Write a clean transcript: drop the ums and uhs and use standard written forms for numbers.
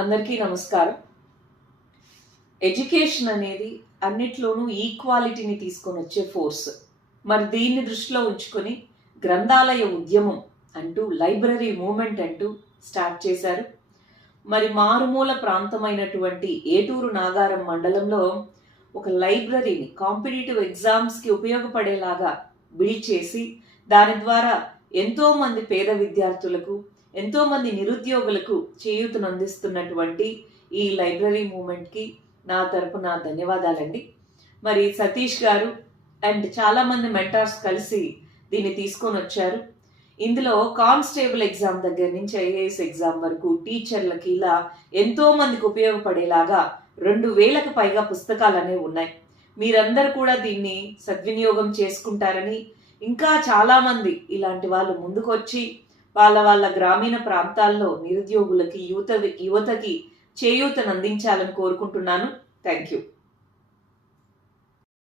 అందరికీ నమస్కారం. ఎడ్యుకేషన్ అనేది అన్నిట్లోనూ ఈక్వాలిటీని తీసుకొని వచ్చే ఫోర్స్. మరి దీన్ని దృష్టిలో ఉంచుకొని గ్రంథాలయ ఉద్యమం అంటూ లైబ్రరీ మూవ్మెంట్ అంటూ స్టార్ట్ చేశారు. మరి మారుమూల ప్రాంతమైనటువంటి ఏటూరు నాగారం మండలంలో ఒక లైబ్రరీని కాంపిటేటివ్ ఎగ్జామ్స్కి ఉపయోగపడేలాగా బిల్డ్ చేసి దాని ద్వారా ఎంతోమంది పేద విద్యార్థులకు ఎంతోమంది నిరుద్యోగులకు చేయూతను అందిస్తున్నటువంటి ఈ లైబ్రరీ మూవ్మెంట్కి నా తరపున ధన్యవాదాలండి. మరి సతీష్ గారు అండ్ చాలామంది మెంటార్స్ కలిసి దీన్ని తీసుకొని వచ్చారు. ఇందులో కానిస్టేబుల్ ఎగ్జామ్ దగ్గర నుంచి ఐఏఎస్ ఎగ్జామ్ వరకు టీచర్లకి ఇలా ఎంతో మందికి ఉపయోగపడేలాగా 2000కు పైగా పుస్తకాలు అనేవి ఉన్నాయి. మీరందరూ కూడా దీన్ని సద్వినియోగం చేసుకుంటారని, ఇంకా చాలామంది ఇలాంటి వాళ్ళు ముందుకొచ్చి వాళ్ళ గ్రామీణ ప్రాంతాల్లో నిరుద్యోగులకి యువతకి చేయూతను అందించాలని కోరుకుంటున్నాను. Thank you.